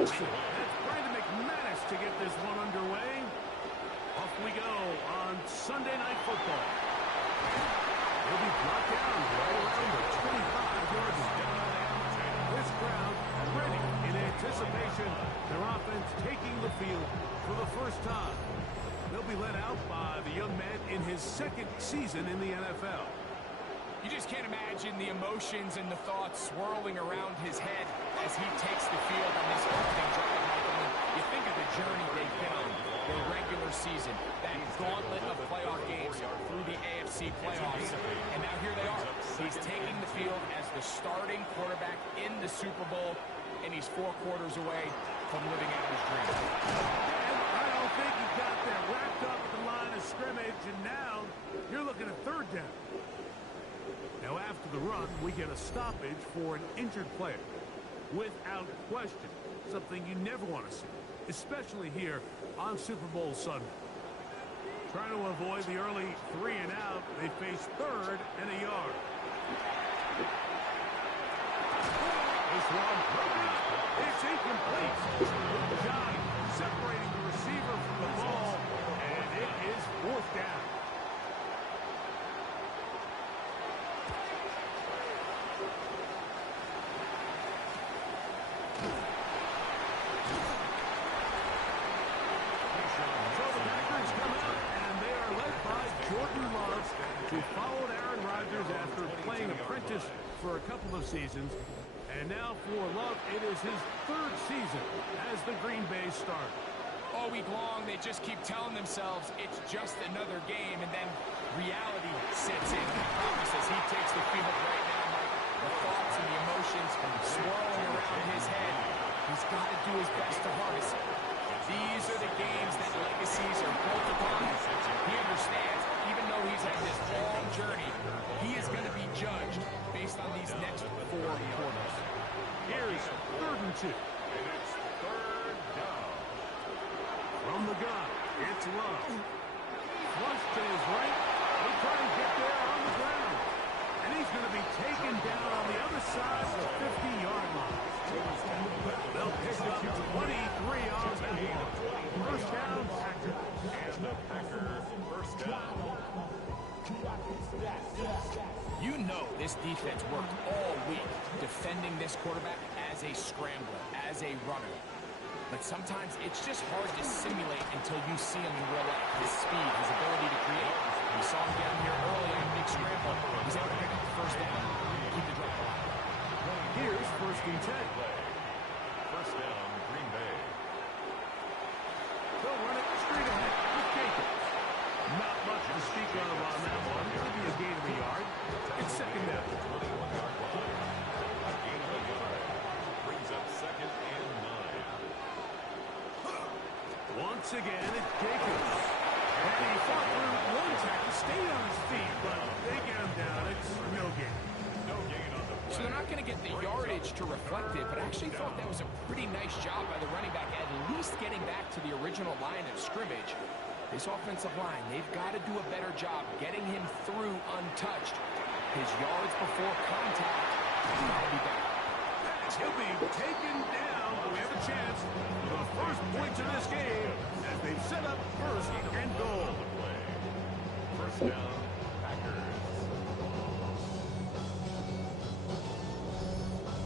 That's Brandon McManus to get this one underway. Off we go on Sunday Night Football. He'll be brought down right around the 25-yard line. This crowd ready in anticipation. Their offense taking the field for the first time. They'll be led out by the young man in his second season in the NFL. You just can't imagine the emotions and the thoughts swirling around his head as he takes the field on this opening drive, Michael. You think of the journey they've been on, their regular season, that gauntlet of playoff games through the AFC playoffs, and now here they are. He's taking the field as the starting quarterback in the Super Bowl, and he's 4 quarters away from living out his dream. And I don't think he got there wrapped up at the line of scrimmage, and now you're looking at third down. Now, after the run, we get a stoppage for an injured player. Without question, something you never want to see, especially here on Super Bowl Sunday. Trying to avoid the early 3 and out, they face 3rd and a yard. This one, it's incomplete. Johnny separating the receiver from the ball, and it is 4th down. Who followed Aaron Rodgers after playing apprentice for a couple of seasons. And now for Love, it is his 3rd season as the Green Bay starter. All week long, they just keep telling themselves it's just another game, and then reality sets in. I promise as he takes the field right now, Mike, the thoughts and the emotions swirling around his head, he's got to do his best to harness it. These are the games that legacies are built upon. He understands, even though he's had this long journey, he is going to be judged based on these next 4 quarters. Here's 3rd and 2. And it's 3rd down. From the gun, it's Love. Flush to his right. He'll try and get there on the ground. And he's going to be taken down on the other side of the 50-yard line. They'll pick up 23 on the game. 1st down, Packers. And the Packers 1st down. You know this defense worked all week defending this quarterback as a scrambler, as a runner. But sometimes it's just hard to simulate until you see him in real life. His speed, his ability to create. We saw him down here early on a big scramble. He's able to pick up the 1st down, keep the drive alive. Here's 1st and 10. 1st down, Green Bay. They'll run it straight ahead with Jacobs. Not much to speak of on that one. It'll be a gain of a yard. It's 2nd down. 21-yard line. A gain of a yard. Brings up 2nd and 9. Once again, it's Jacobs. And he fought through one tackle, stayed on his feet, but they get him down. It's no gain. No gain on the play. So they're not going to get the yardage to reflect it, but I actually thought that was a pretty nice job by the running back, at least getting back to the original line of scrimmage. This offensive line, they've got to do a better job getting him through untouched. His yards before contact has got to be better. He'll be taken down, but we have a chance for the first points of this game as they've set up 1st and goal. 1st down, Packers.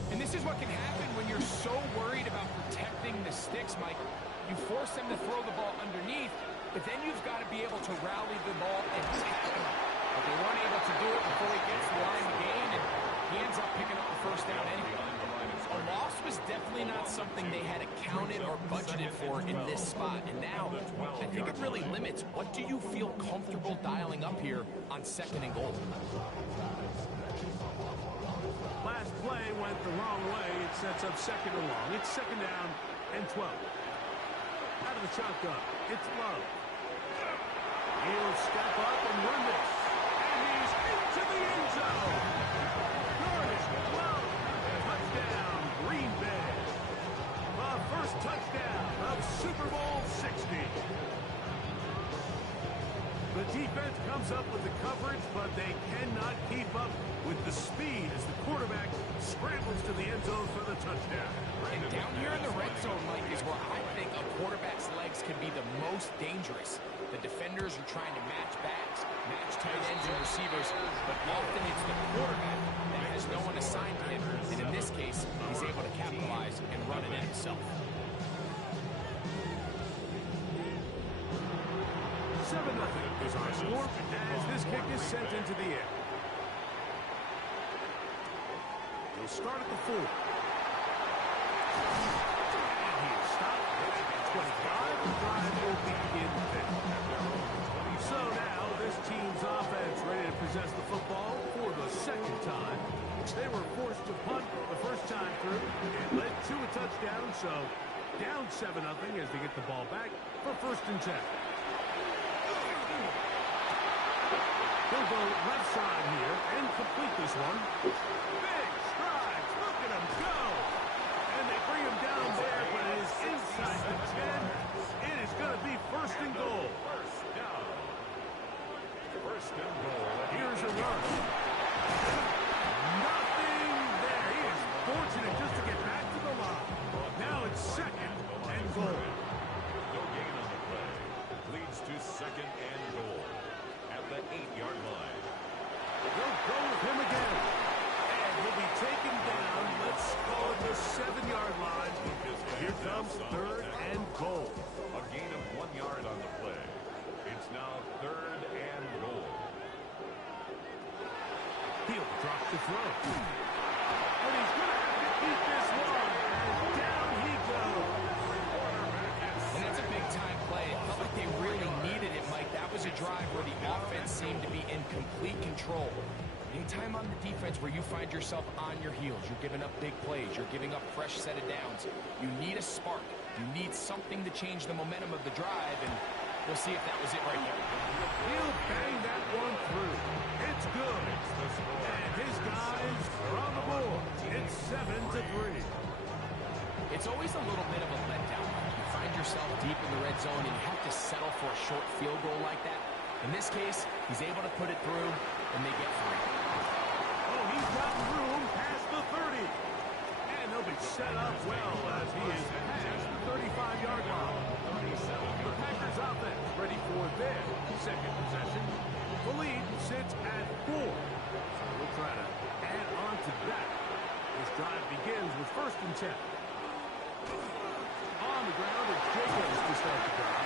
And this is what can happen when you're so worried about protecting the sticks, Mike. You force them to throw the ball underneath, but then you've got to be able to rally the ball and tackle him. But they weren't able to do it before he gets the line to gain, and he ends up picking up the 1st down anyway. A loss was definitely not something they had accounted or budgeted for in this spot, and now I think it really limits what do you feel comfortable dialing up here on 2nd and goal. Last play went the wrong way. It sets up 2nd and long. It's 2nd down and 12. Out of the shotgun, it's Love. He'll step up and run this. And he's into the end zone. Curtis Love. Touchdown, Green Bay. The first touchdown of Super Bowl 60. The The defense comes up with the coverage, but they cannot keep up with the speed as the quarterback scrambles to the end zone for the touchdown. And down here in the red zone, Mike, is where I think a quarterback's legs can be the most dangerous. The defenders are trying to match backs, match tight ends and receivers, but often it's the quarterback that has no one assigned to him. And in this case, he's able to capitalize and run it in himself. 7-0 is our score as this kick is sent into the air. We'll start at the 4. And he is stopped at 25. The drive will begin there. So now this team's offense ready to possess the football for the second time. They were forced to punt the first time through and led to a touchdown. So down 7-0 as they get the ball back for 1st and 10. He'll go left side here and complete this one. Big strides. Look at him go. And they bring him down there, but it is inside the 10. It is going to be 1st and goal. First down. 1st and goal. Here's a rush. Nothing there. He is fortunate just to get back to the line. Now it's 2nd and goal. No gain on the play. Leads to 2nd and goal. The 8-yard line. They'll go with him again. And he'll be taken down. Let's call it the 7-yard line. Here comes 3rd and goal. A gain of 1 yard on the play. It's now 3rd and goal. He'll drop the throw. And he's going to have to keep this one. And down he goes. And that's a big-time play. It felt like they really needed it, Mike. That was a drive where the offense seemed to be in complete control. Anytime on the defense where you find yourself on your heels, you're giving up big plays, you're giving up fresh set of downs, you need a spark. You need something to change the momentum of the drive, and we'll see if that was it right there. He'll bang that one through. It's good. And his guys are on the board. It's 7-3. It's always a little bit of a letdown. You find yourself deep in the red zone and you have to settle for a short field goal like that. In this case, he's able to put it through, and they get 3. Oh, he's got room past the 30. And he'll be set up well as he is past the 35-yard line. The Packers offense ready for their 2nd possession. The lead sits at 4. So we'll try to add on to that. This drive begins with 1st and 10. On the ground, it's Jacobs to start the drive.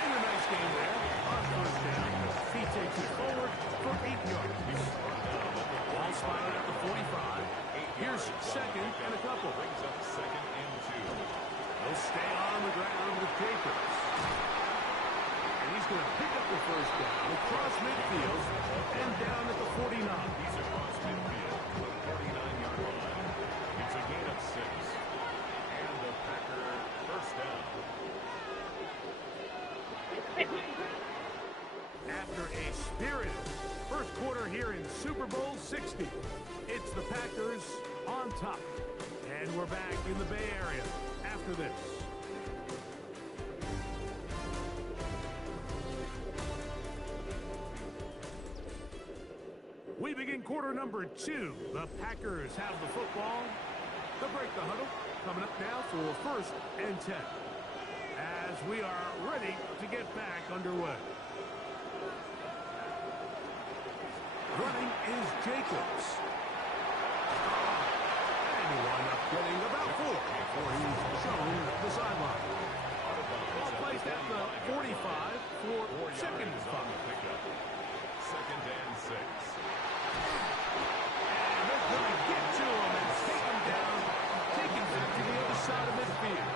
And a nice game there. On 1st down, he takes it forward for 8 yards. Ball spotted at the 45. Here's 2nd and a couple. Brings up 2nd and 2. They'll stay on the ground with Jacobs. And he's going to pick up the 1st down across midfield and down at the 49. He's across midfield to the 49-yard line. It's a gain of 6. And the Packer 1st down. After a spirited 1st quarter here in Super Bowl 60, it's the Packers on top. And we're back in the Bay Area after this. We begin quarter number 2. The Packers have the football. They'll break the huddle. Coming up now for 1st and 10. As we are ready to get back underway. Running is Jacobs. And he wound up getting about 4 before he's shown the sideline. Ball placed at the 45 for 2nd and 5. 2nd and 6. And they're going to get to him and take him down, take him back to the other side of midfield.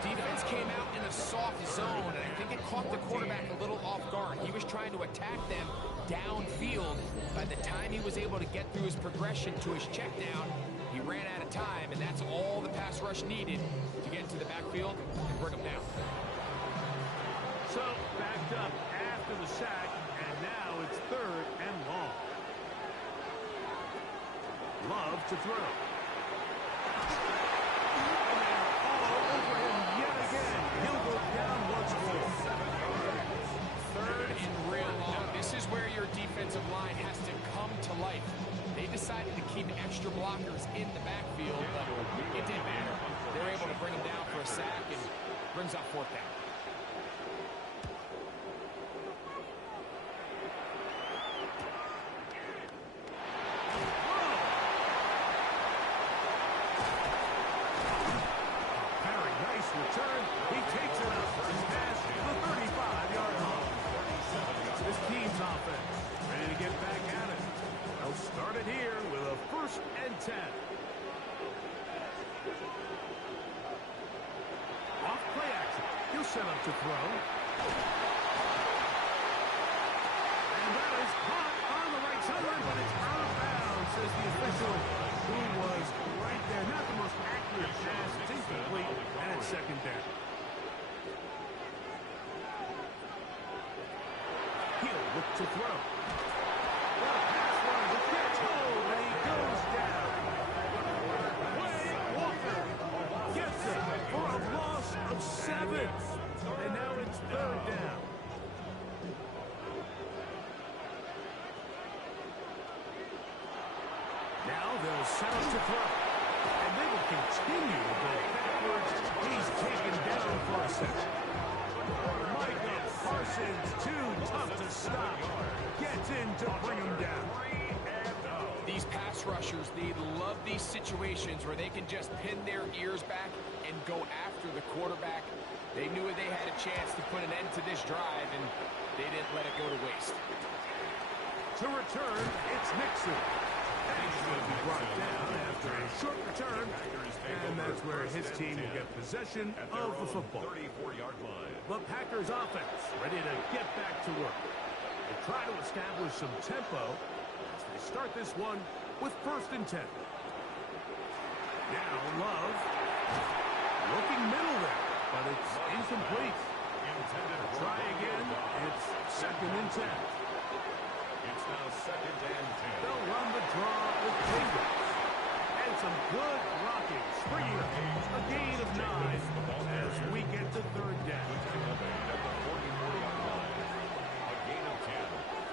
Defense came out in a soft zone, and I think it caught the quarterback a little off guard. He was trying to attack them downfield. By the time he was able to get through his progression to his check down, he ran out of time, and that's all the pass rush needed to get into the backfield and bring him down. So, backed up after the sack, and now it's 3rd and long. Love to throw. And they're all over him yet again. He'll go down once more. 3rd offensive line has to come to life. They decided to keep extra blockers in the backfield, but it didn't matter. They're able to bring him down for a sack and brings up fourth down. Very nice return. He takes it out for his pass to the 35-yard line. This team's offense ready to get back at it. They'll start it here with a 1st and 10. Off play action. He'll set up to throw. And that is caught on the right sideline, but it's out of bounds, says the official, who was right there. Not the most accurate pass. It's incomplete, and it's 2nd down. He'll look to throw. The pass runs, a catch, hold, and he goes down. Wade Walker gets it for a loss of 7. And now it's 3rd down. Now they'll set up to throw. And they will continue to go backwards. He's taken down for a second. Micah Parsons, too tough to stop. Gets in to bring him down. These pass rushers, they love these situations where they can just pin their ears back and go after the quarterback. They knew they had a chance to put an end to this drive, and they didn't let it go to waste. To return, it's Nixon. And he's going to be brought down after a short return. And that's where his team will get possession of the football. 34-yard line. The Packers offense ready to get back to work. They try to establish some tempo as they start this one with 1st and 10. Now Love looking middle there, but it's incomplete. Try again. It's 2nd and 10. It's now 2nd and 10. They'll run the draw with Davis. And some good blocking, springing up a gain of 9 as we get to 3rd down. A gain of 10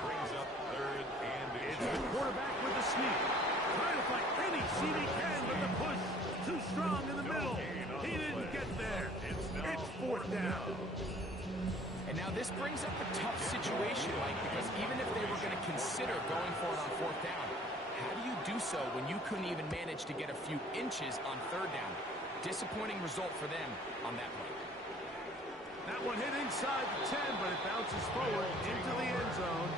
brings up 3rd and It's the quarterback with the sneak. Trying to find any seat he can, but the push too strong in the middle. He didn't get there. It's 4th down. And now this brings up a tough situation, Mike, because even if they were going to consider going for it on 4th down, how do you do so when you couldn't even manage to get a few inches on 3rd down? Disappointing result for them on that play. That one hit inside the 10, but it bounces forward into the end zone.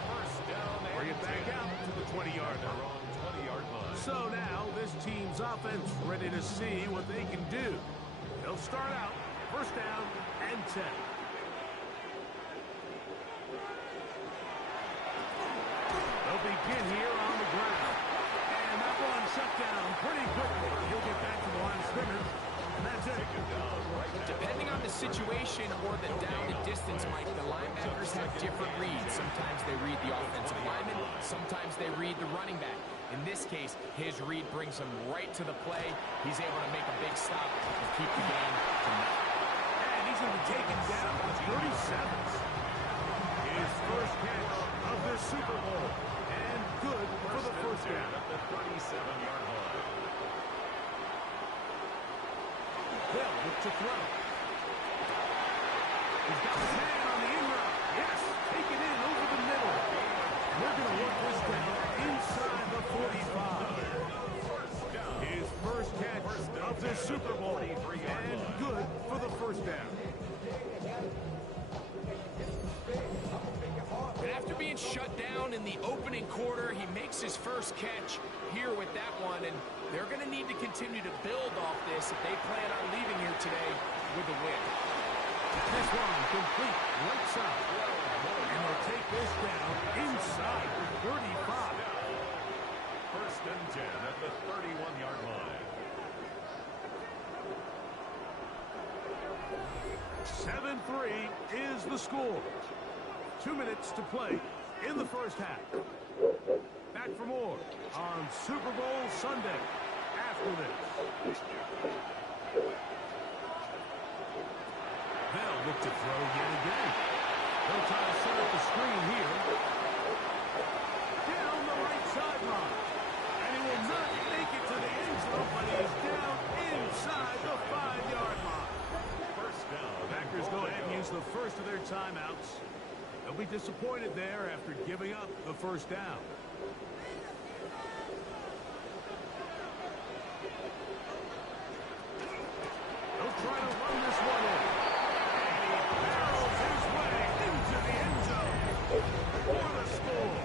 Bring it back out to the 20-yard line. So now this team's offense ready to see what they can do. They'll start out 1st down and 10. They'll begin here on the ground. And that one shut down pretty quickly. He'll get back to the line of scrimmage, and that's it. Depending on the situation or the down and distance, Mike, the linebackers have different reads. Sometimes they read the offensive lineman. Sometimes they read the running back. In this case, his read brings him right to the play. He's able to make a big stop and keep the game to nothing. And he's going to be taken down to 37. His first catch of this Super Bowl. And good for the 1st down. At the 37-yard line. They'll look to throw. He's got his hand on the in route. Yes, take it in over the middle. We're going to work this down inside the 45. His first catch of this Super Bowl. And good for the 1st down. And after being shut down in the opening quarter, he makes his first catch here with that one, and they're going to need to continue to build off this if they plan on leaving here today with a win. This one complete right side. And they'll take this down inside the 35. 1st and 10 at the 31-yard line. 7-3 is the score. 2 minutes to play in the 1st half. Back for more on Super Bowl Sunday after this. They'll look to throw yet again. They'll try to set up the screen here. They'll be disappointed there after giving up the first down. They'll try to run this one in. And he barrels his way into the end zone for the score.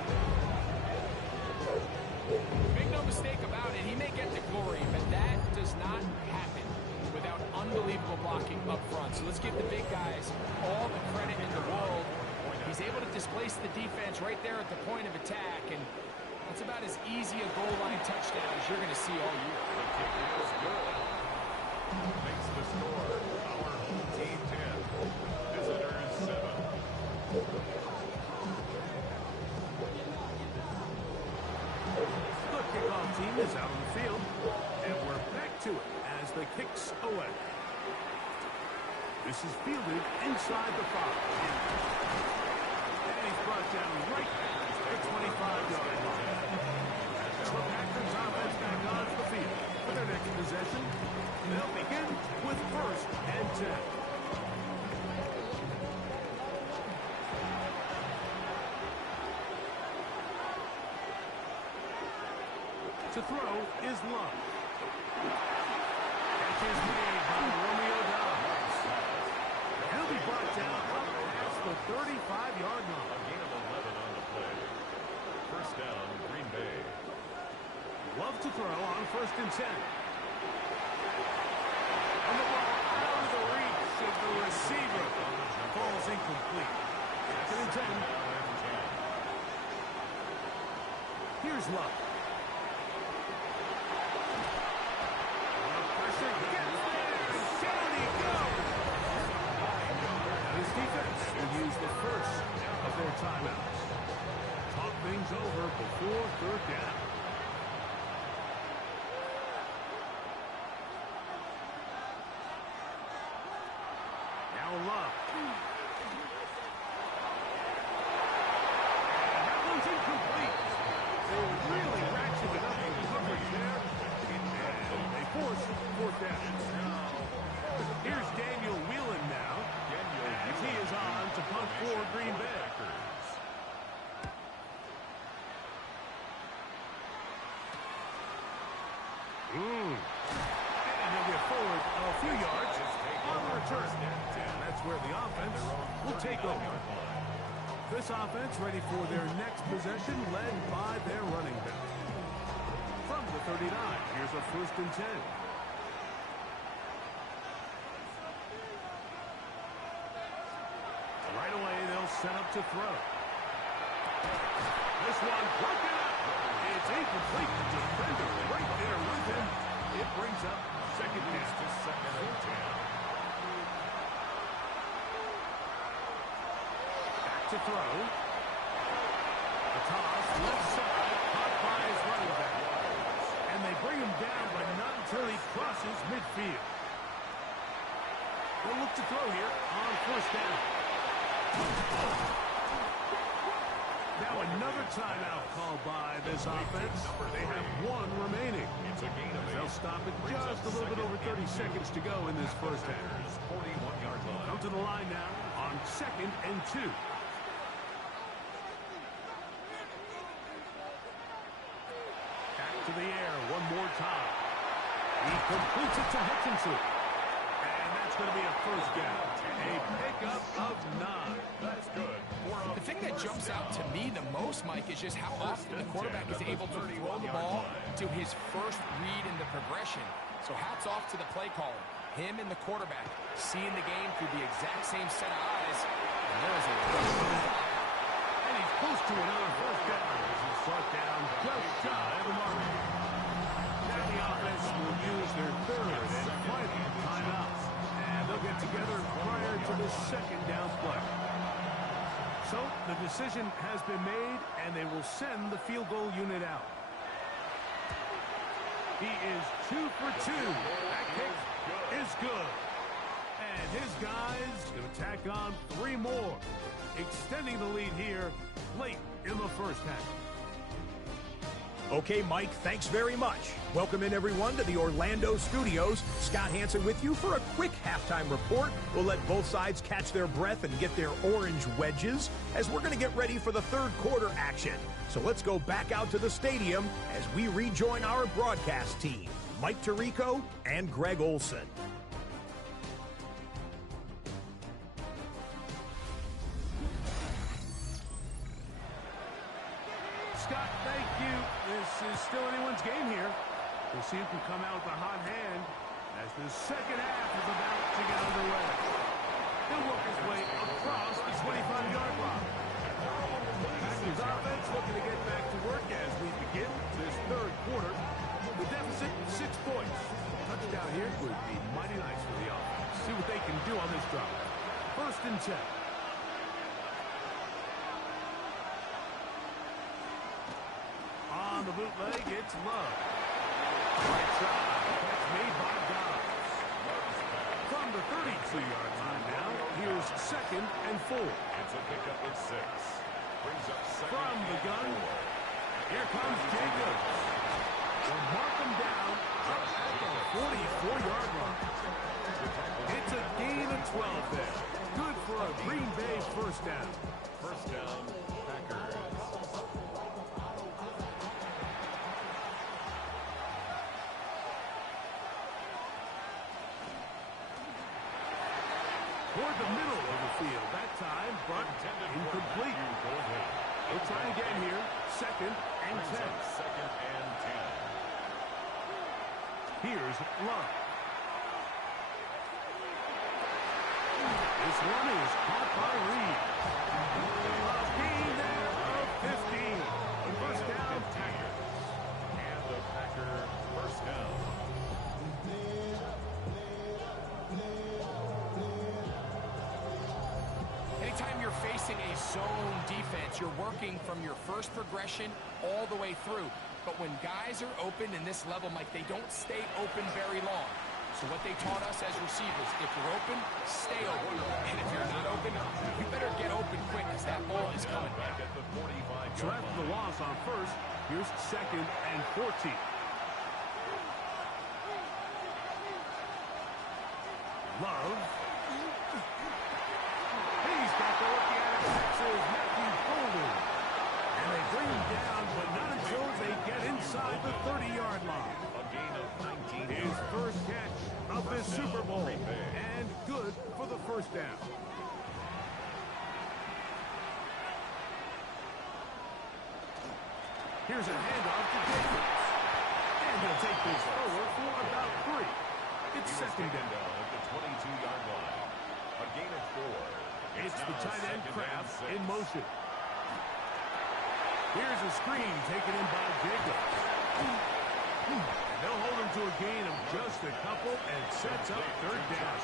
Make no mistake about it, he may get the glory, but that does not happen without unbelievable blocking up front. So let's give the big guys all the credit in the world. He's able to displace the defense right there at the point of attack, and that's about as easy a goal line touchdown as you're going to see all year. The kick is good. Makes the score our home team 10, visitors 7. The kickoff team is out on the field, and we're back to it as the kick's away. This is fielded inside the 5. And he's brought down right at the 25-yard line. The Packers offense back onto the field for their next possession. They'll begin with 1st and 10. To throw is Love. Catch is made by Romeo Dobbs. He'll be brought down up past the 35-yard line. A gain of 11 on the play. First down, Green Bay. Love to throw on 1st and 10. And the ball out of the reach of the receiver. Ball's incomplete. 2nd and 10. Here's Love. Pressure gets there, and down he goes. This defense will use the first of their timeouts. Talk things over before 3rd down. Now Love. And that one's incomplete. They really ratcheted up the coverage there. And they force 4th down. Here's Daniel Whelan now. As he is on to punt for Green Bay. And he'll get forward a few yards on the return. And that's where the offense will take over. This offense ready for their next possession, led by their running back. From the 39, here's a 1st and 10. Right away, they'll set up to throw. This one broken up. It's incomplete. The defender right there with him. It brings up 2nd down. To 2nd and 10. Back to throw. The toss, left side, caught by his running back. And they bring him down, but not until he crosses midfield. They'll look to throw here on 1st down. Now another timeout called by this offense. They have 1 remaining. It's a gain of 8. They'll stop it just a little bit over 30 seconds to go in this first half. 41-yard line. Come to the line now on 2nd and 2. Back to the air one more time. He completes it to Hutchinson. And that's going to be a first down. A pickup of 9. That's good. The thing that jumps out to me the most, Mike, is just how often the quarterback is able to throw the ball to his first read in the progression. So hats off to the play caller. Him and the quarterback seeing the game through the exact same set of eyes. And there is a And he's close to another first down. This is brought down just shy of the mark. Now the offense will use their 3rd and final timeout. And they'll get together prior to the 2nd down play. So the decision has been made, and they will send the field goal unit out. He is 2 for 2. That kick is good. And his guys going to tack on 3 more, extending the lead here late in the first half. Okay, Mike, thanks very much. Welcome in, everyone, to the Orlando studios. Scott Hansen with you for a quick halftime report. We'll let both sides catch their breath and get their orange wedges as we're going to get ready for the third quarter action. So let's go back out to the stadium as we rejoin our broadcast team, Mike Tirico and Greg Olson. Scott, thank you. This is still anyone's game here. We'll see who can come out with a hot hand as the second half is about to get underway. He'll work his way across the 25-yard line. Packers offense looking to get back to work as we begin this third quarter. The deficit, 6 points. Touchdown here would be mighty nice for the offense. See what they can do on this drive. 1st and 10. On the bootleg, it's Love. Right side, catch made by Dobbs. From the 32-yard line now, here's 2nd and 4. It's a pickup of 6. Brings up 2nd From the gun, here comes Jacobs. Will mark him down up at the 44-yard line. It's a gain of 12 there. Good for a Green Bay first down. First down, Packers. Toward the middle of the field that time, but incomplete. We'll try again here. 2nd and 10. 2nd and 10. Here's Love. This one is caught by Reed. A gain there of 15. First down, Packers. And the Packer first down. Anytime you're facing a zone defense, you're working from your first progression all the way through. But when guys are open in this level, Mike, they don't stay open very long. So what they taught us as receivers, if you're open, stay open. And if you're not open, you better get open quick as that ball is coming back. At the 45-yard So after the loss on first, here's 2nd and 14. Love. He's got the rookie out of Texas, Matthew Golden. And they bring him down, but not until they get inside the 30-yard line. A gain of 19. His first catch of this Super Bowl, and good for the first down. Here's a handoff to Jacobs. And he'll take this forward for about 3. It's 2nd down. At the 22-yard line. A gain of 4. It's the tight end Kraft in motion. Here's a screen taken in by Jacobs. And they'll hold him to a gain of just a couple and sets up 3rd down.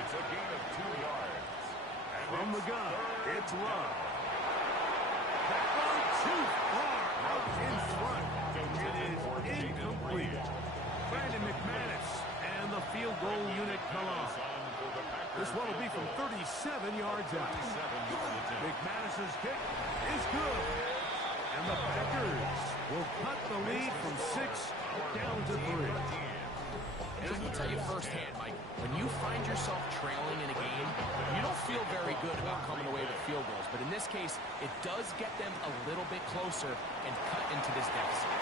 It's a gain of 2 yards. And From the gun, it's Love. That one too far out in front. It is incomplete. Brandon McManus and the field goal unit come on. This one will be from 37 yards out. McManus's kick is good. And the Packers will cut the lead from 6 down to 3. And I can tell you firsthand, Mike, when you find yourself trailing in a game, you don't feel very good about coming away with field goals. But in this case, it does get them a little bit closer and cut into this deficit.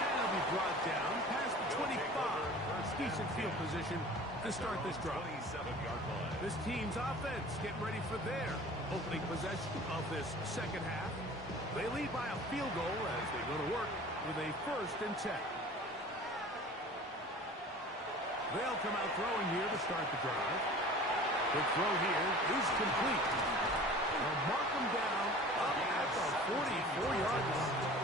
And it'll be brought down past the 25. Decent field position to start this drive. This team's offense getting ready for their opening possession of this second half. They lead by a field goal as they go to work with a 1st and 10. They'll come out throwing here to start the drive. The throw here is complete. They'll mark them down up at the 44-yard line.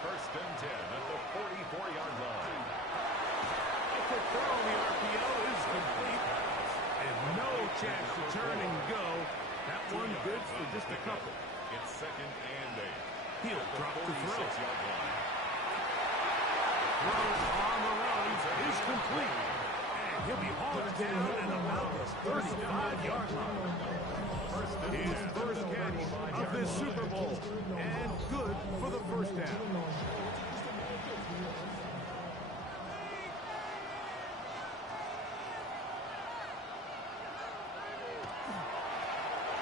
First and 10 at the 44-yard line. A quick throw on the RPO is complete. And no chance to turn and go. That one good for just a couple. It's 2nd and 8. He'll drop the throw. 46-yard line. Throw on the run is complete. And he'll be hauled down at about the 35-yard line. His first catch of this Super Bowl. And good for the first down.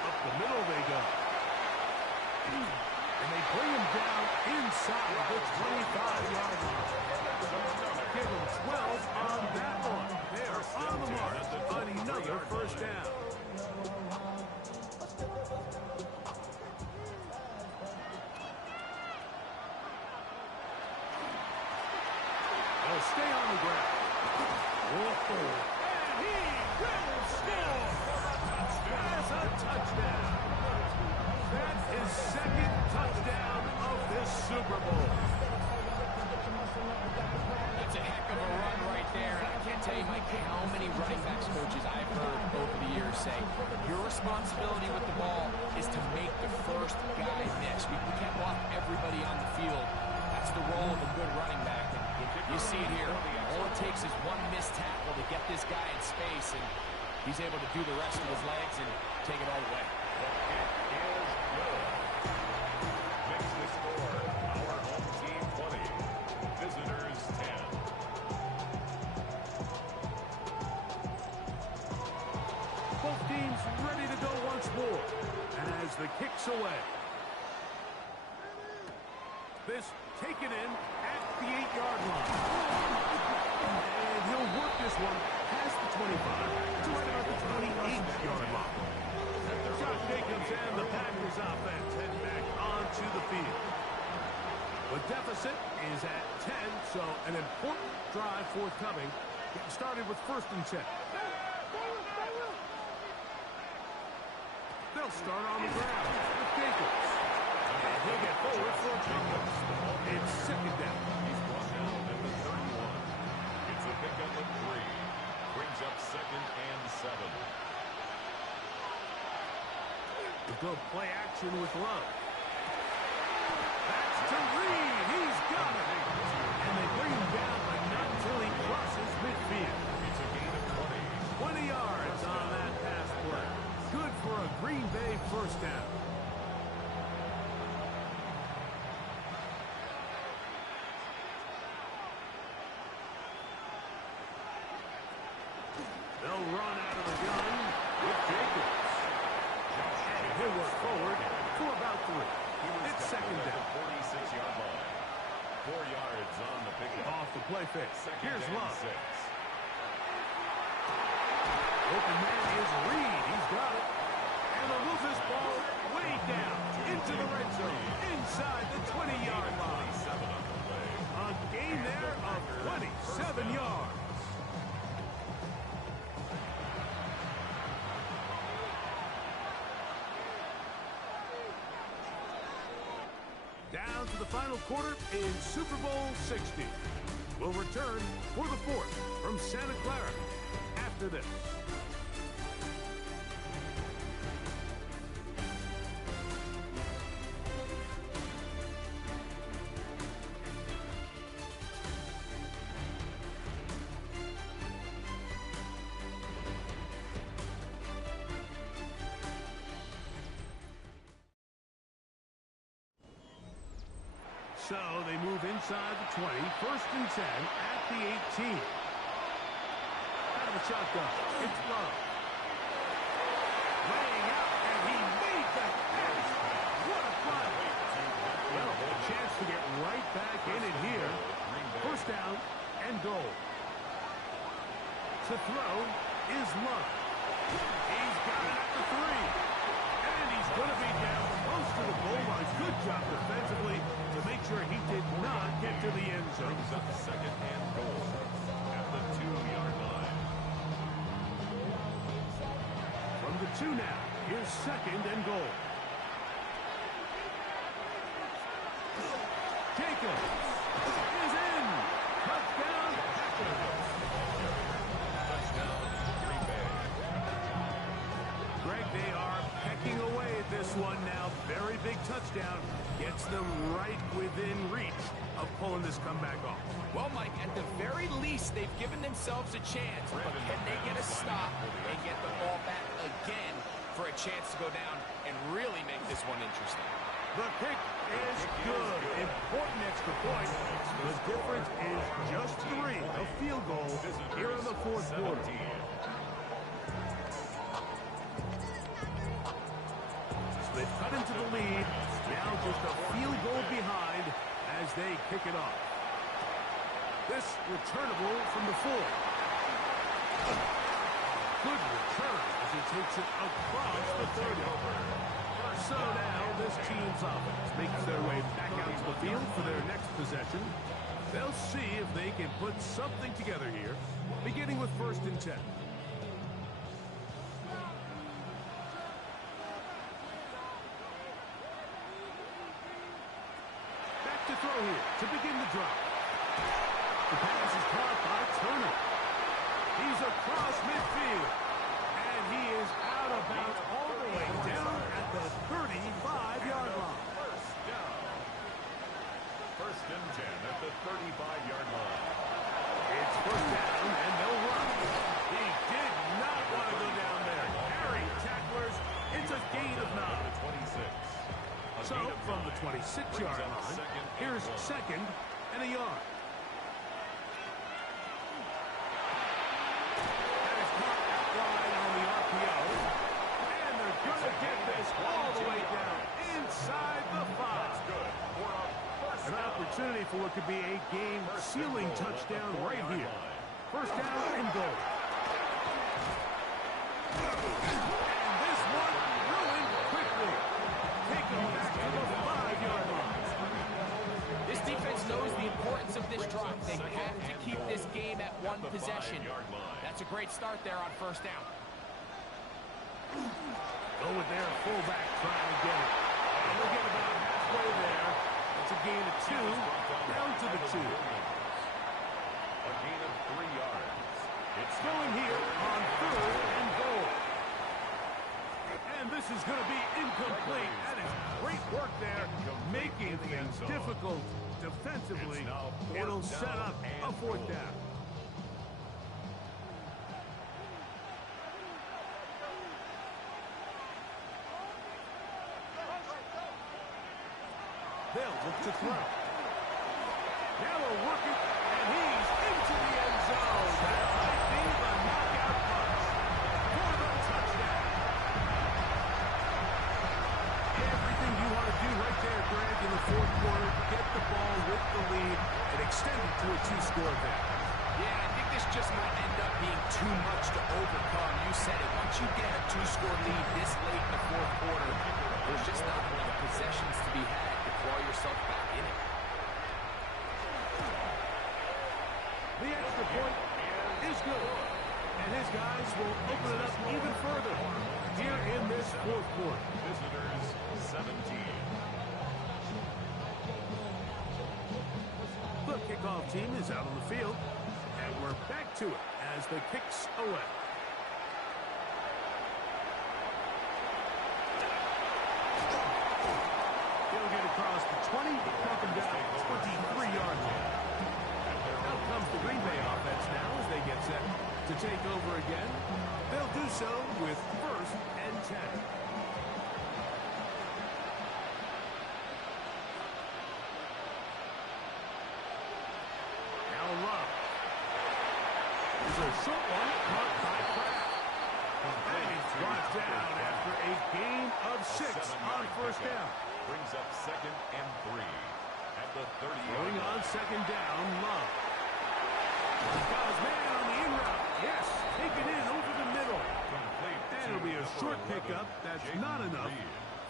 Up the middle they go. And they bring him down inside the 25-yard line. Give him 12 on that one. They are on the mark on another first down. They'll stay on the ground. And he will score. That's a touchdown. That's his second touchdown of this Super Bowl. That's a heck of a run right there. And I can't tell you, Mike, how many running backs coaches I've heard over the years say, your responsibility with the ball is to make the first guy miss. We can't block everybody on the field. That's the role of a good running back. And you see it here. All it takes is one missed tackle to get this guy in space, and he's able to do the rest with his legs and take it all the way. Makes the score our home team 20, visitors 10. Both teams ready to go once more. And as the kick's away. This taken in at the 8-yard line. And he'll work this one past the 25 to right about the 28-yard line. Josh Jacobs and the Packers offense head back onto the field. The deficit is at 10, so an important drive forthcoming. Getting started with 1st and 10. They'll start on the ground with Jacobs. And he'll get forward for Jacobs. It's 2nd down. He's brought down at the 31. It's a pickup of 3. Brings up 2nd and 7. We'll go play action with Love. That's to Reed. He's got it. And they bring him down, but not until he crosses midfield. It's a gain of 20. 20 yards on that pass play. Good for a Green Bay first down. They'll run out of the gun with Jacobs. And he'll work forward for about 3. It's 2nd down. 46-yard line. 4 yards on the pickup. Off the play fake. Here's Love. 6. Open man is Reed. He's got it. And they'll move this ball way down into the red zone. Inside the 20-yard line. 27 on the play. A gain there of 27 yards. Down to the final quarter in Super Bowl 60. We'll return for the 4th from Santa Clara after this. So they move inside the 20, 1st and 10 at the 18. Out of the shotgun, it's Love. Laying out, and he made the catch. What a play. Well, a chance to get right back in it here. 1st down and goal. To throw is Love. He's got it at the 3. And he's going to be down close to the goal line. Good job defensively to make sure he did not get to the end zone. Brings up 2nd and goal at the 2-yard line. From the 2 now, here's 2nd and goal. Jacobs is in. Touchdown, Packers. Touchdown, Green Bay. Greg, they are pecking away at this one now. Very big touchdown. Gets them right within reach of pulling this comeback off. Well, Mike, at the very least, they've given themselves a chance. But can they get a stop and get the ball back again for a chance to go down really make this one interesting. The kick is good. Important extra point. The difference is just 3. A field goal here in the fourth quarter. So they've cut into the lead. Now just a field goal behind as they kick it off. This returnable from the 4. Good return as he takes it across the 30. So now this team's offense makes their way back out to the field for their next possession. They'll see if they can put something together here, beginning with 1st and 10. Back to throw here to begin the drive. The pass is caught by Turner. He's across midfield. And he is out of bounds all the way down at the 35-yard line. First down. 1st and 10 at the 35-yard line. It's 1st down, and they'll run. He did not want to go down there. Carry tacklers. It's a gain of 9. So from the 26-yard line, here's 2nd and a yard. Inside the 5. An opportunity for what could be a game-sealing touchdown right here. 1st down and goal. And this one ruined quickly. Take them back to the 5-yard line. This defense knows the importance of this drive. They have to keep this game at 1 possession. That's a great start there on 1st down. Go with their fullback trying to get it. And they'll get about halfway there. It's a gain of 2, down to the 2. A gain of 3 yards. It's going here on 3rd and goal. And this is going to be incomplete. That is great work there, making things difficult defensively. It'll set up a 4th down. They'll look to throw. Now they'll work it, and he's into the end zone. That might be the knockout punch for the touchdown. Everything you want to do right there, Greg, in the 4th quarter, get the ball with the lead and extend it to a 2-score advantage. Yeah, I think this just might end up being too much to overcome. You said it. Once you get a 2-score lead this late in the 4th quarter, there's just not enough possessions to be had to claw yourself back in it. The extra point is good. And his guys will open it up even further here in this 4th quarter. Visitors 17. The kickoff team is out on the field. And we're back to it as the kick's away. He'll get across the 20, knock him down 23-yard line. Out comes the Green Bay offense now as they get set to take over again. They'll do so with 1st and 10. Now Love. There's a short one caught by Pratt. And he's brought down after a gain of 6 on 1st down. Brings up 2nd and 3 at the 30. Going on 2nd down, Love. He's got his man on the in route. Yes, taken in over the middle. And it'll be a short pickup. That's not enough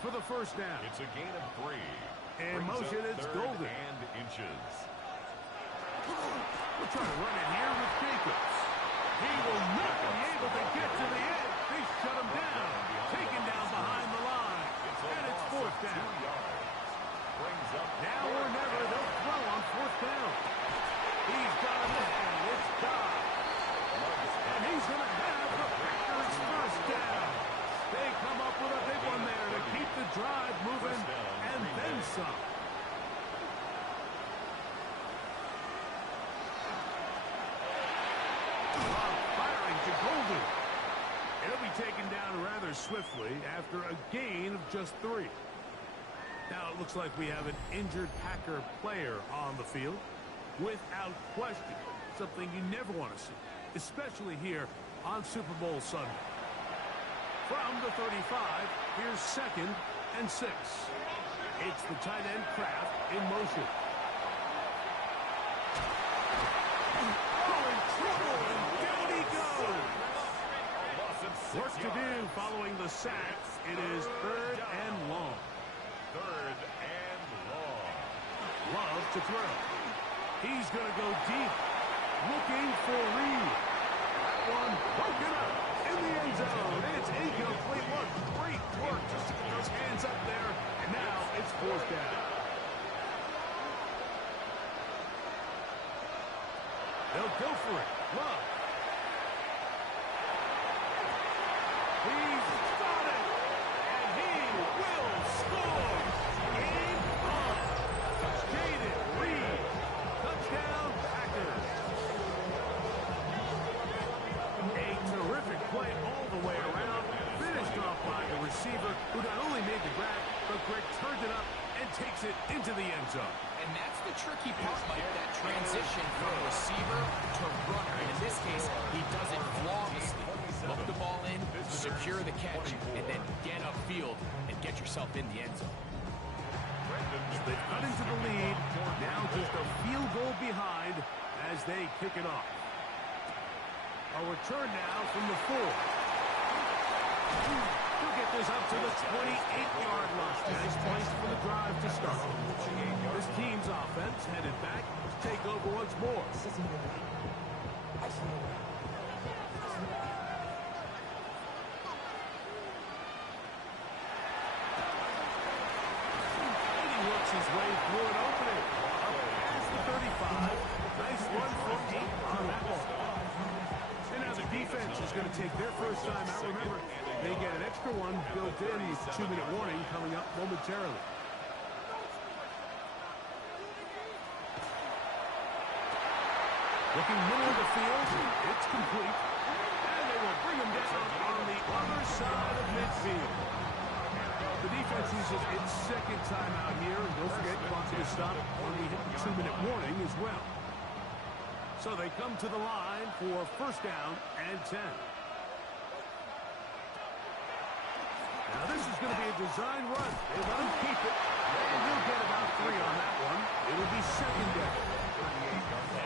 for the 1st down. It's a gain of 3. In motion, it's Golden. And inches. We'll try to run it here with Jacobs. He will not be able to get to the edge. They shut him down. Taken down behind the line. And it's 4th down. Now or never, they'll throw on 4th down. He's got a man. It's God. And he's going to have the Packers' 1st down. They come up with a big one there to keep the drive moving and then some. Firing to Golden. taken down rather swiftly after a gain of just 3. Now it looks like we have an injured Packer player on the field. Without question, something you never want to see, especially here on Super Bowl Sunday. From the 35, here's 2nd and 6. It's the tight end Kraft in motion. Oh, in trouble, and down he goes. Work to do following the sack. It is 3rd and long. 3rd and long. Love to throw. He's going to go deep. Looking for Reed. That one broken up in the end zone. It's incomplete. What great work just to get those hands up there. And now it's 4th down. They'll go for it. Love. He's got it. And he will score. Game on. Jaden Reed. Touchdown, Packers. A terrific play all the way around. Finished off by the receiver, who not only made the grab, but Greg turned it up and takes it into the end zone. And that's the tricky part, Mike, that transition from receiver to runner. And in this case, he does it flawlessly. Look the ball in, secure the catch, and then get upfield and get yourself in the end zone. They cut into the lead. Now just a field goal behind as they kick it off. A return now from the 4. He'll get this up to the 28-yard line. Nice place for the drive to start. This team's offense headed back to take over once more. Works his way through an opening. Up past the 35. Nice run for 8 on that ball. And now the defense is going to take their first time out. Remember, they get an extra one built in with 2-minute warning coming up momentarily. Looking middle of the field. It's complete. And they will bring him down on the other side of midfield. The defense uses its 2nd timeout here. And don't forget, clock to stop when we hit the 2-minute warning as well. So they come to the line for 1st down and 10. Now this is going to be a design run. They let him keep it. And he'll get about 3 on that one. It'll be 2nd down.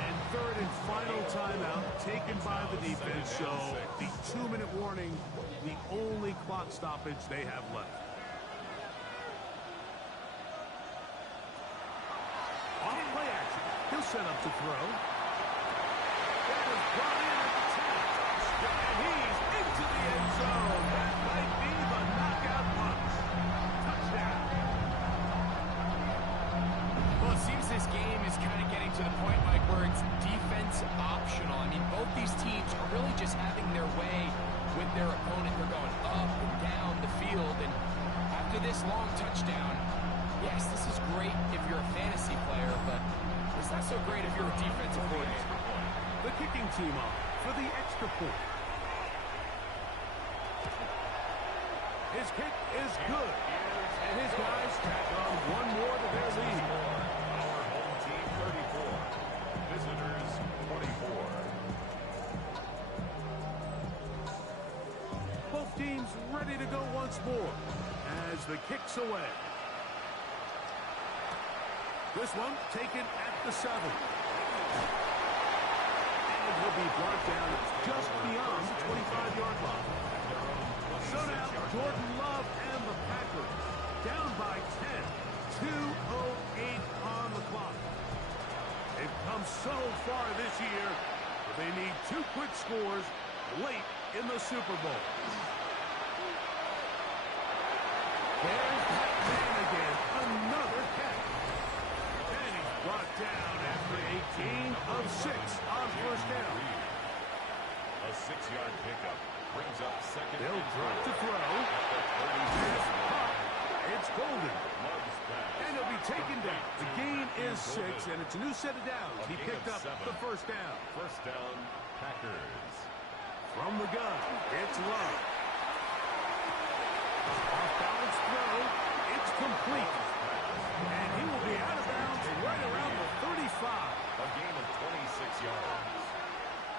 And 3rd and final timeout taken by the defense. So the 2-minute warning, the only clock stoppage they have left. Off play action. He'll set up to throw. That was brought in at the 10. And he's into the end zone. That might be the knockout punch. Touchdown. Well, it seems this game is kind of getting to the point, Mike, where it's defense optional. I mean, both these teams are really just having their way with their opponent. They're going up and down the field. And after this long touchdown, yes, this is great if you're a fantasy player, but it's not so great if you're a defensive coordinator. The kicking team on for the extra point. His kick is good. And his guys tack on one more to their lead. Our home team 34. Visitors 24. Both teams ready to go once more as the kick's away. This one taken at the 7. And he'll be brought down just beyond the 25-yard line. So now Jordan Love and the Packers down by 10. 2:08 on the clock. They've come so far this year, but they need 2 quick scores late in the Super Bowl. There's that man again. Another catch. And he's brought down after a gain of 6 on 1st down. A 6-yard pickup brings up 2nd. They'll drop to throw. It's golden. And he'll be taken down. The gain is 6, and it's a new set of downs. He picked up the 1st down. 1st down, Packers. From the gun, it's Love. complete. And he will be out of bounds right around the 35. A gain of 26 yards.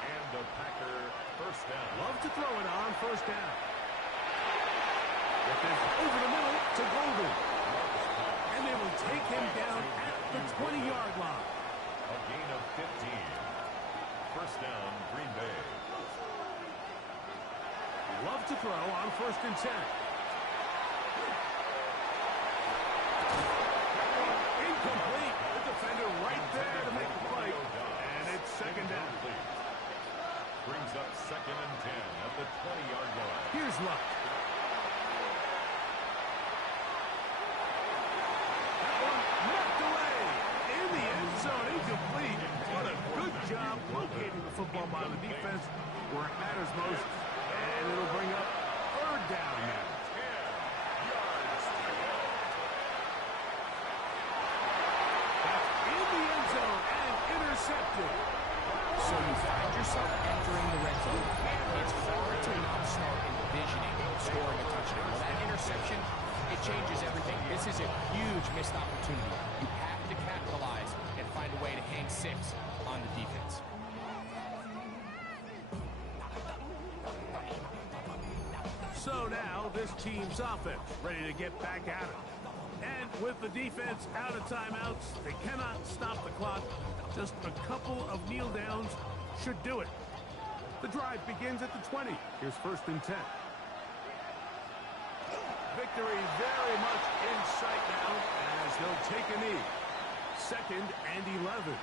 And the Packer first down. Love to throw it on first down. Get this over the middle to Golden. And they will take him down at the 20-yard line. A gain of 15. First down, Green Bay. Love to throw on first and 10. Incomplete. The defender right there to make the play. And it's second down. Brings up second and 10 at the 20-yard line. Here's Luck. That one knocked away. In the end zone, incomplete. What a good job locating the football by the defense where it matters most. And it'll bring up third down now. 10 yards to go. That's in the end zone and intercepted. So you find yourself entering the red zone. It's hard to not start envisioning scoring a touchdown. Well, that interception, it changes everything. This is a huge missed opportunity. You have to capitalize and find a way to hang 6 on the defense. So now this team's offense ready to get back at it. And with the defense out of timeouts, they cannot stop the clock. Just a couple of kneel downs should do it. The drive begins at the 20. Here's first and 10. Victory very much in sight now as they'll take a knee. Second and 11.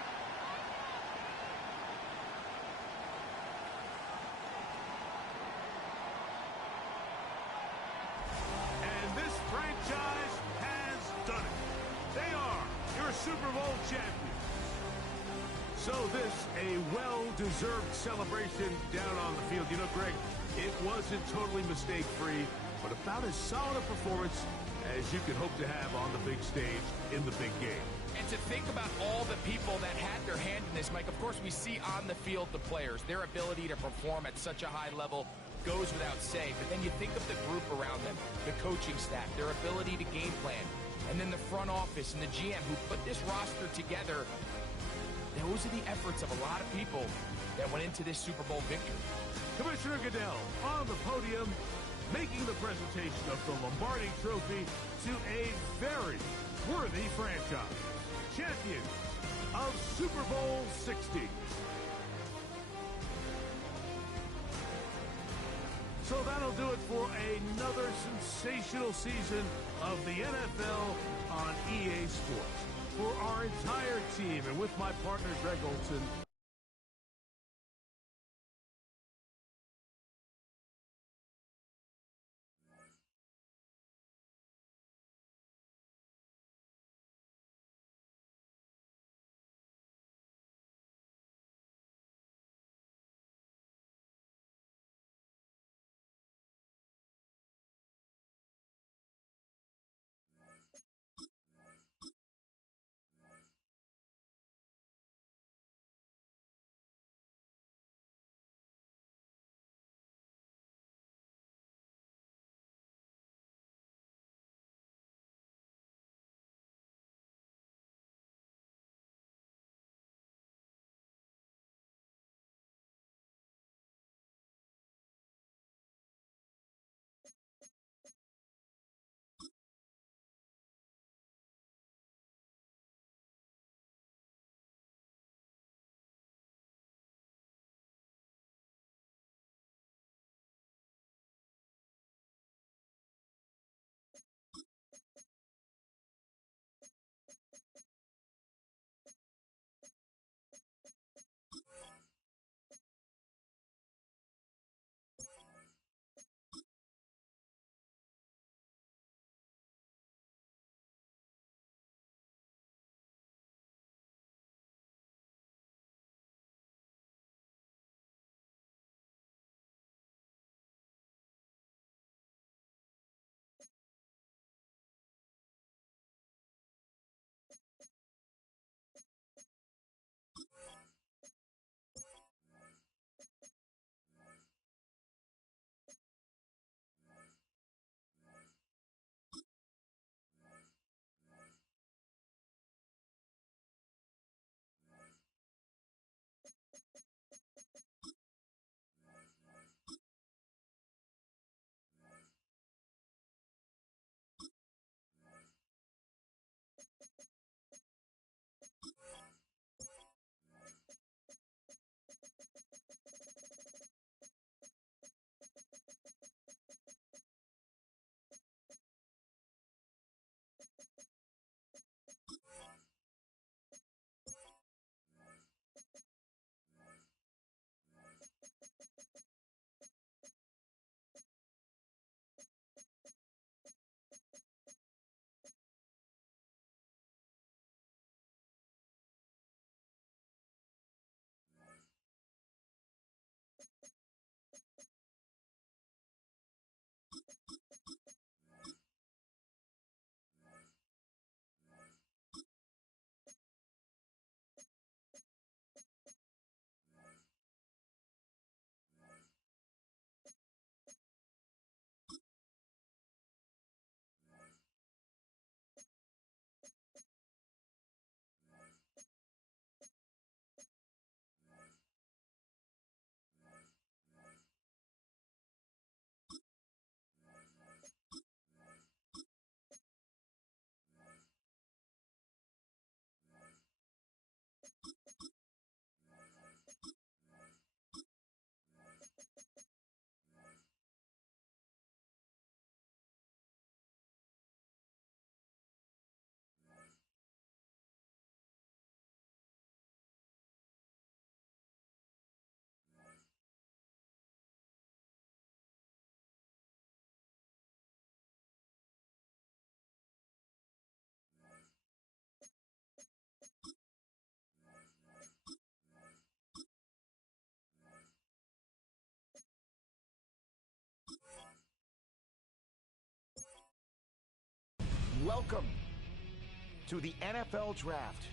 And this franchise has done it. They are your Super Bowl champions. So this, a well-deserved celebration down on the field. You know, Greg, it wasn't totally mistake-free, but about as solid a performance as you could hope to have on the big stage in the big game. And to think about all the people that had their hand in this, Mike, of course we see on the field the players. Their ability to perform at such a high level goes without saying. But then you think of the group around them, the coaching staff, their ability to game plan, and then the front office and the GM who put this roster together. Those are the efforts of a lot of people that went into this Super Bowl victory. Commissioner Goodell on the podium making the presentation of the Lombardi Trophy to a very worthy franchise. Champions of Super Bowl 60. So that'll do it for another sensational season of the NFL on EA Sports. For our entire team and with my partner Greg Olson, Welcome to the NFL Draft.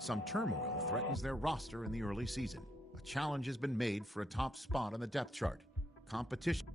Some turmoil threatens their roster in the early season. A challenge has been made for a top spot on the depth chart. Competition.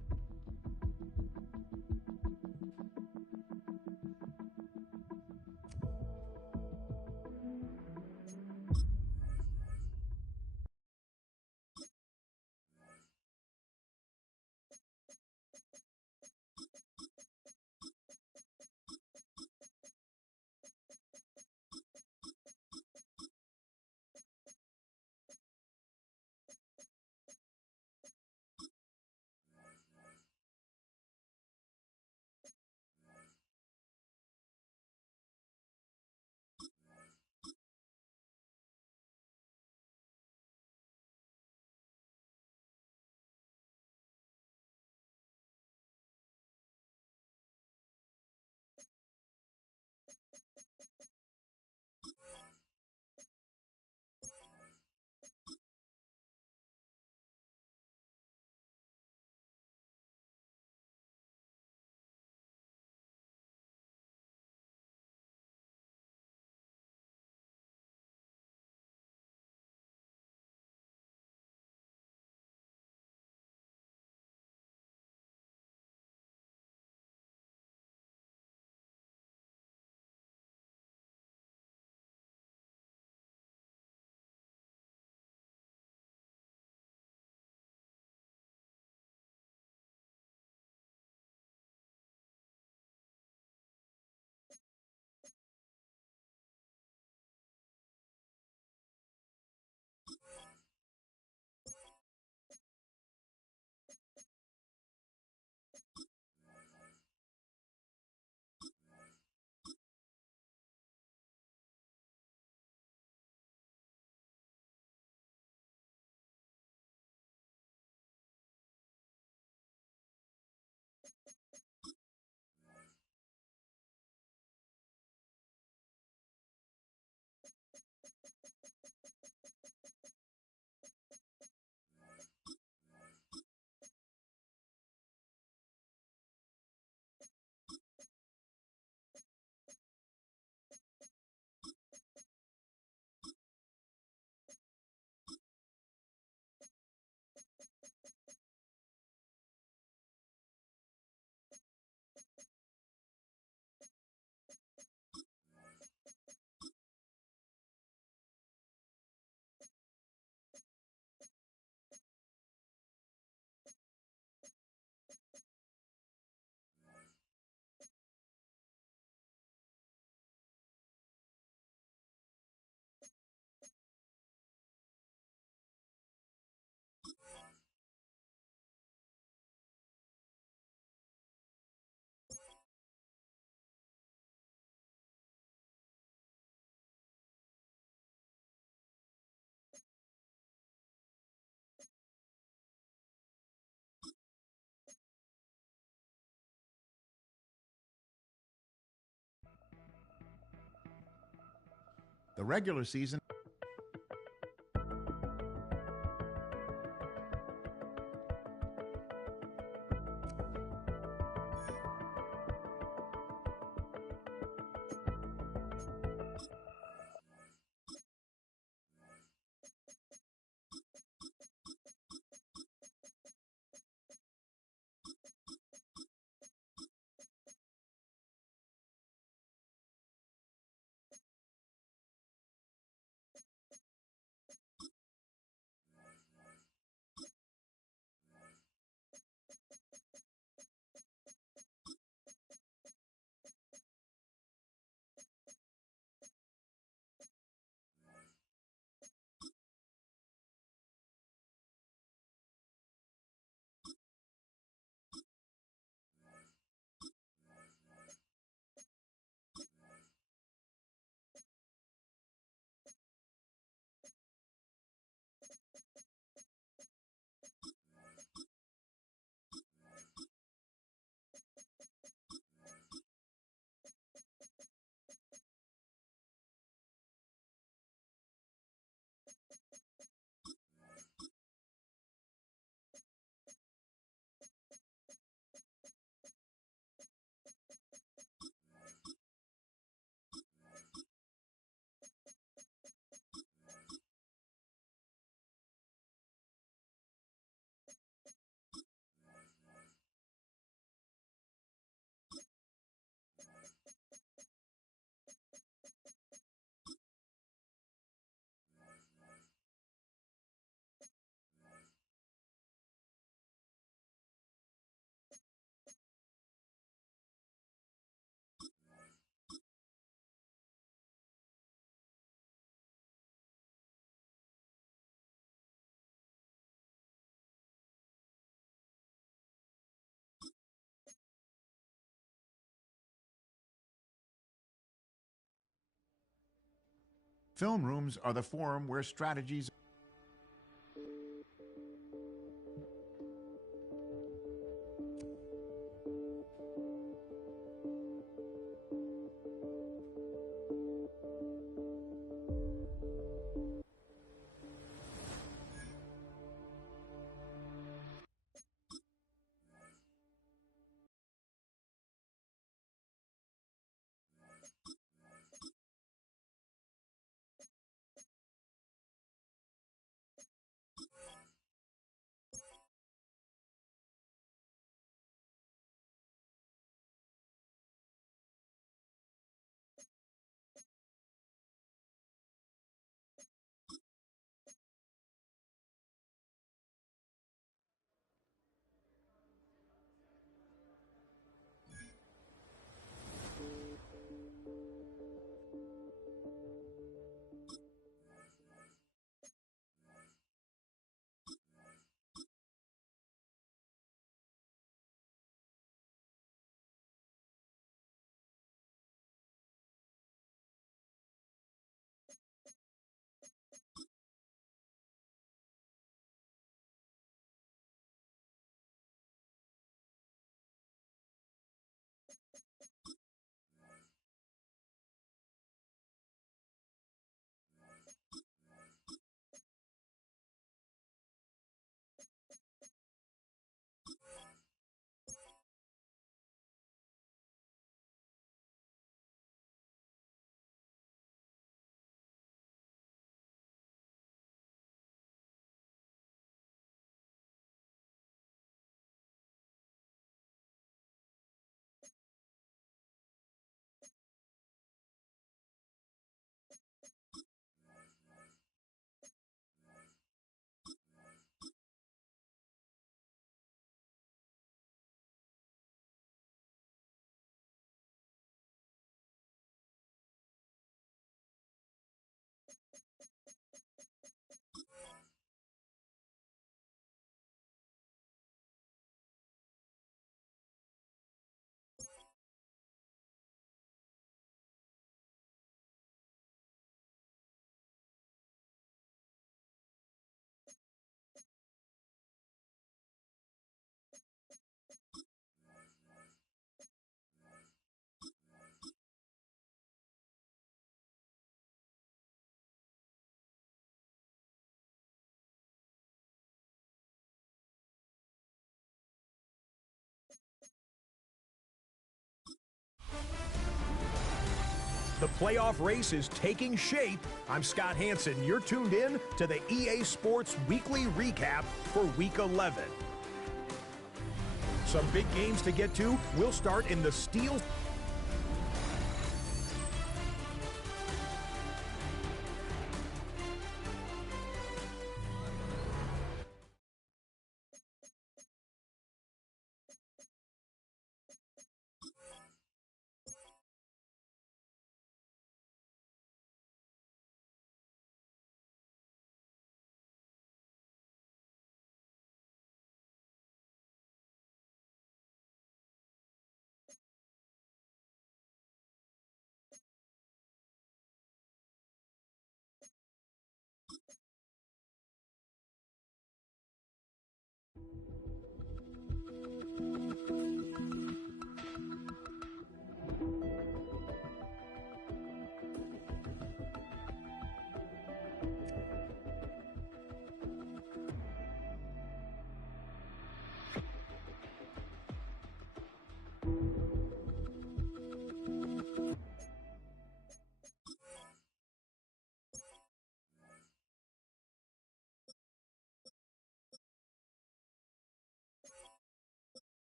The regular season film rooms are the forum where strategies The playoff race is taking shape. I'm Scott Hansen. You're tuned in to the EA Sports Weekly Recap for Week 11. Some big games to get to. We'll start in the Steel